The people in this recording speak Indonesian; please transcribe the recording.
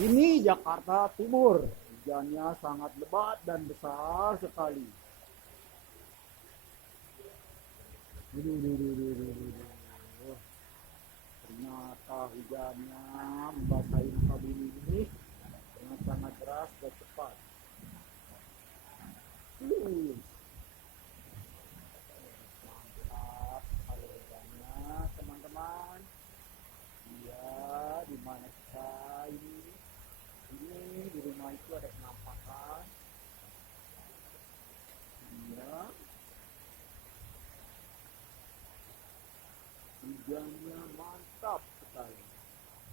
Ini Jakarta Timur. Hujannya sangat lebat dan besar sekali. Ternyata hujannya membasahi muka bumi ini dengan sangat deras dan cepat.